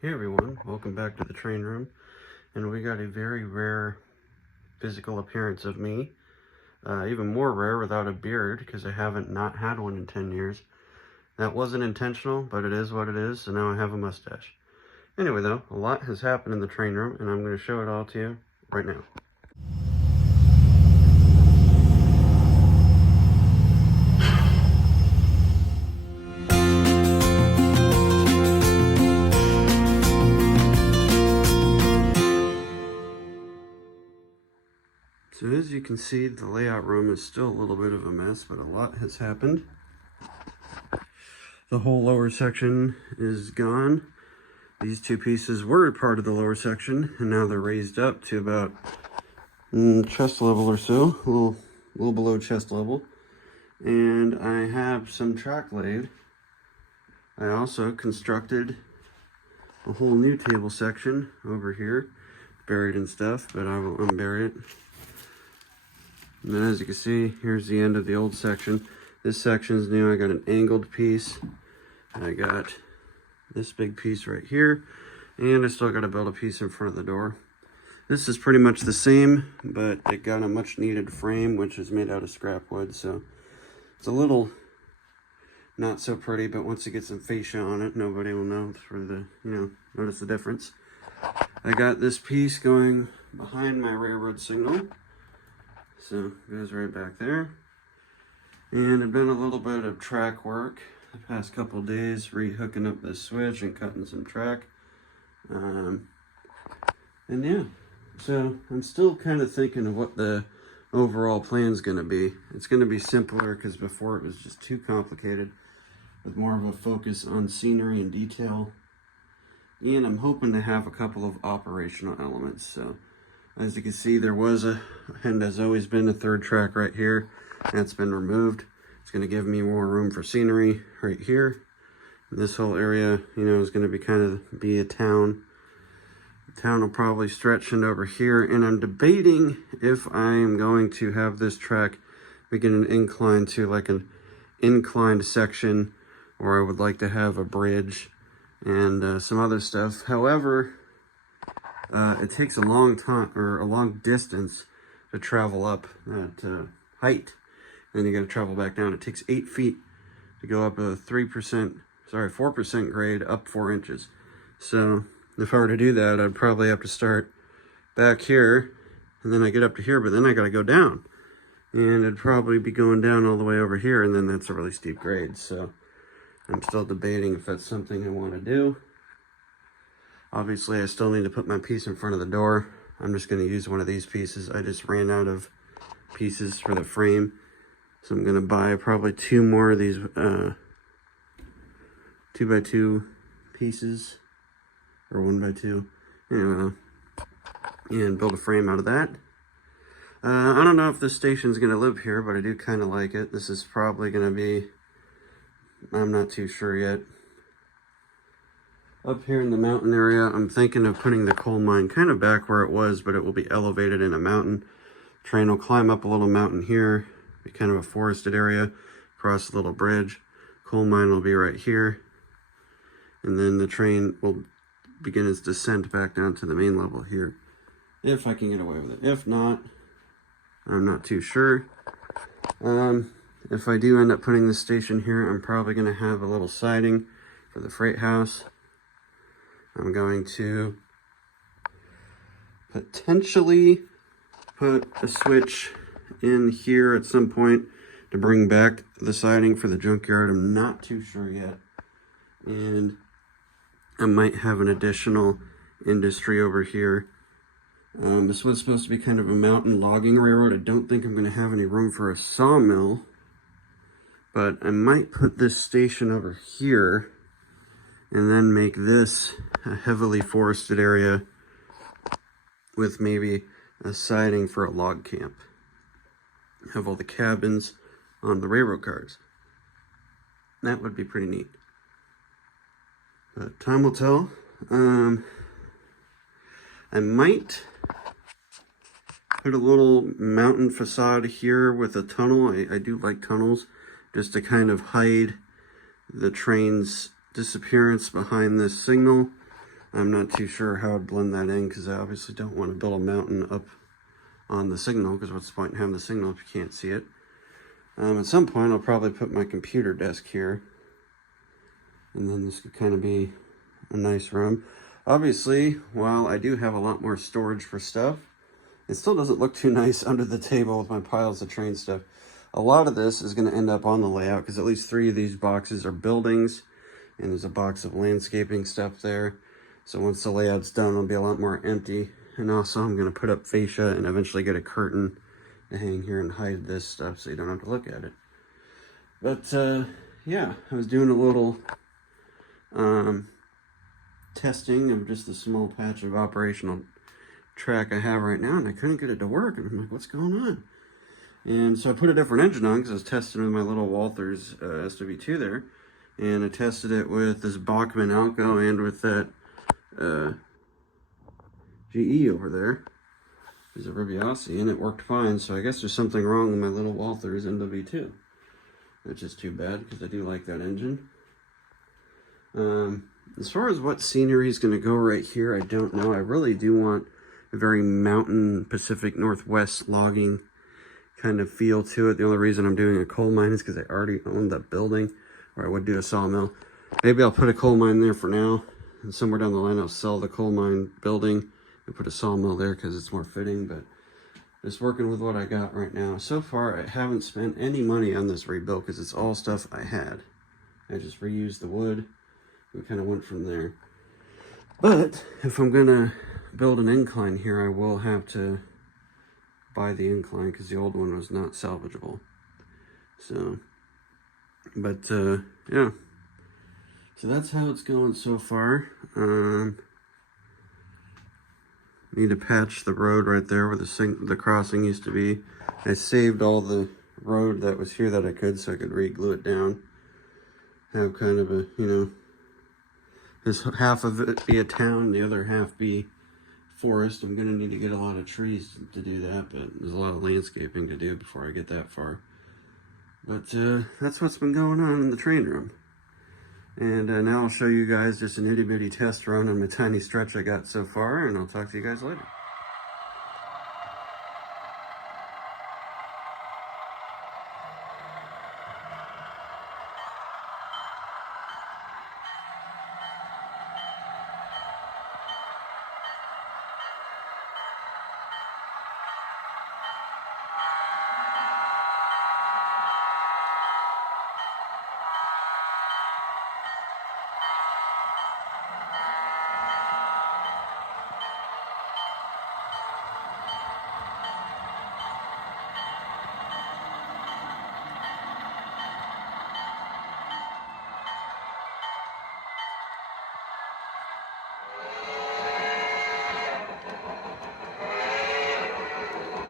Hey everyone, welcome back to the train room. And we got a very rare physical appearance of me. Even more rare without a beard, because I haven't not had one in 10 years. That wasn't intentional, but it is what it is, so now I have a mustache. Anyway though, a lot has happened in the train room, and I'm going to show it all to you right now. So as you can see, the layout room is still a little bit of a mess, but a lot has happened. The whole lower section is gone. These two pieces were part of the lower section, and now they're raised up to about chest level or so, a little below chest level. And I have some track laid. I also constructed a whole new table section over here, buried in stuff, but I will unbury it. And then as you can see, here's the end of the old section. This section is new. I got an angled piece. I got this big piece right here, and I still got to build a piece in front of the door. This is pretty much the same, but it got a much needed frame, which is made out of scrap wood, so it's a little not so pretty, but once you get some fascia on it, nobody will know for the, notice the difference. I got this piece going behind my railroad signal, so it goes right back there. And I've done a little bit of track work the past couple days, re-hooking up this switch and cutting some track. And yeah, so I'm still kind of thinking of what the overall plan is going to be. It's going to be simpler, because before it was just too complicated, with more of a focus on scenery and detail. And I'm hoping to have a couple of operational elements. So as you can see, there was and has always been a third track right here. That's been removed. It's going to give me more room for scenery right here. This whole area, is going to be a town. The town will probably stretch into over here, and I'm debating if I am going to have this track begin an incline to like an inclined section, or I would like to have a bridge and some other stuff. However, it takes a long time, or a long distance, to travel up that height. Then you got to travel back down. It takes 8 feet to go up a 4% grade up 4 inches. So if I were to do that, I'd probably have to start back here, and then I get up to here, but then I got to go down. And it'd probably be going down all the way over here, and then that's a really steep grade. So I'm still debating if that's something I want to do. Obviously, I still need to put my piece in front of the door. I'm just going to use one of these pieces. I just ran out of pieces for the frame, so I'm going to buy probably 2 more of these 2x2 pieces, or 1x2, and build a frame out of that. I don't know if this station's going to live here, but I do kind of like it. This is probably going to be, I'm not too sure yet. Up here in the mountain area, I'm thinking of putting the coal mine kind of back where it was, but it will be elevated in a mountain. Train will climb up a little mountain here, be kind of a forested area, cross a little bridge. Coal mine will be right here, and then the train will begin its descent back down to the main level here, if I can get away with it. If not, I'm not too sure. If I do end up putting this station here, I'm probably going to have a little siding for the freight house. I'm going to potentially put a switch in here at some point to bring back the siding for the junkyard. I'm not too sure yet. And I might have an additional industry over here. This was supposed to be kind of a mountain logging railroad. I don't think I'm going to have any room for a sawmill, but I might put this station over here and then make this a heavily forested area with maybe a siding for a log camp. Have all the cabins on the railroad cars. That would be pretty neat. But time will tell. I might put a little mountain facade here with a tunnel. I do like tunnels, just to kind of hide the train's disappearance behind this signal. I'm not too sure how I'd blend that in because I obviously don't want to build a mountain up on the signal, because what's the point in having the signal if you can't see it? At some point I'll probably put my computer desk here, and then this could kind of be a nice room. Obviously, while I do have a lot more storage for stuff, it still doesn't look too nice under the table with my piles of train stuff. A lot of this is going to end up on the layout because at least 3 of these boxes are buildings, and there's a box of landscaping stuff there. So once the layout's done, it'll be a lot more empty. And also I'm going to put up fascia and eventually get a curtain to hang here and hide this stuff so you don't have to look at it. But yeah, I was doing a little testing of just a small patch of operational track I have right now, and I couldn't get it to work. And I'm like, what's going on? And so I put a different engine on because I was testing with my little Walthers SW2 there. And I tested it with this Bachmann Alco and with that GE over there. There's a Rubiossi, and it worked fine. So I guess there's something wrong with my little Walthers MW2, which is too bad because I do like that engine. As far as what scenery is going to go right here, I don't know. I really do want a very mountain Pacific Northwest logging kind of feel to it. The only reason I'm doing a coal mine is because I already own that building, or I would do a sawmill. Maybe I'll put a coal mine there for now, and somewhere down the line I'll sell the coal mine building and put a sawmill there because it's more fitting. But just working with what I got right now. So far I haven't spent any money on this rebuild because it's all stuff I had. I just reused the wood. We kind of went from there. But if I'm gonna build an incline here, I will have to buy the incline because the old one was not salvageable. So, but yeah. So that's how it's going so far. Need to patch the road right there where the crossing used to be. I saved all the road that was here that I could, so I could re-glue it down. Have kind of a, you know, this half of it be a town, the other half be forest. I'm gonna need to get a lot of trees to do that, but there's a lot of landscaping to do before I get that far. But that's what's been going on in the train room. And now I'll show you guys just an itty bitty test run on the tiny stretch I got so far, and I'll talk to you guys later.